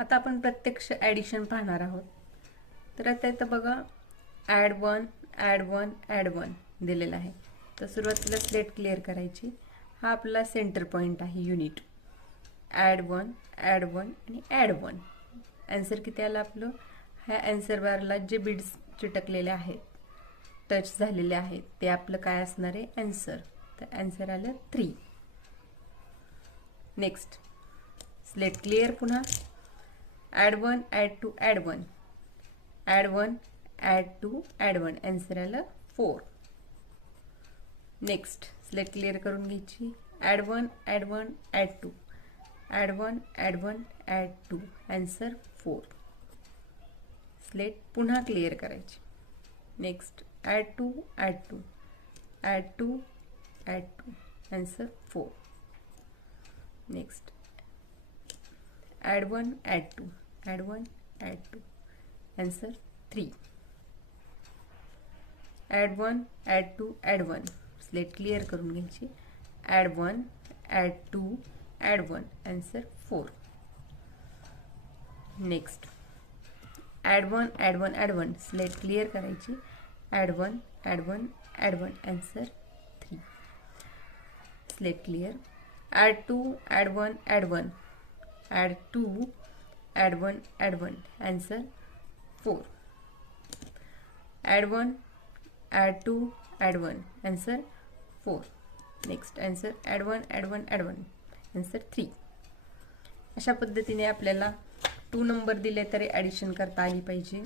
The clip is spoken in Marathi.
आता आपण प्रत्यक्ष ॲडिशन पाहणार आहोत. तर आता इथं बघा add one add one add one दिलेलं आहे. तर सुरुवातीला स्लेट क्लिअर करायची. हा आपला सेंटर पॉईंट आहे युनिट. ॲड वन आणि ॲड वन. ॲन्सर किती आलं आपलं? ह्या ॲन्सर बारला जे बिड्स चिटकलेले आहेत, टच झालेले आहेत, ते आपलं काय असणार आहे? ॲन्सर. तर ॲन्सर आलं 3. Next slate clear. पुन्हा add one add two add one add one add two add one. Answer आलं 4. नेक्स्ट स्लेट क्लिअर करून घ्यायची. Add one add two add one add two. Answer 4. Slate पुन्हा क्लिअर करायची. Next add two add two answer 4. Next add one add two answer 3. Add one add two slate clear करून घ्यायची. Add one add two answer 4. Next add one slate clear करायची. Add one answer 3. Slate clear. Add two add one answer 4. Add one add two answer 4. Next answer add one answer 3. अशा पद्धतीने आपल्याला 2 नंबर दिले तरी ॲडिशन करता आली पाहिजे.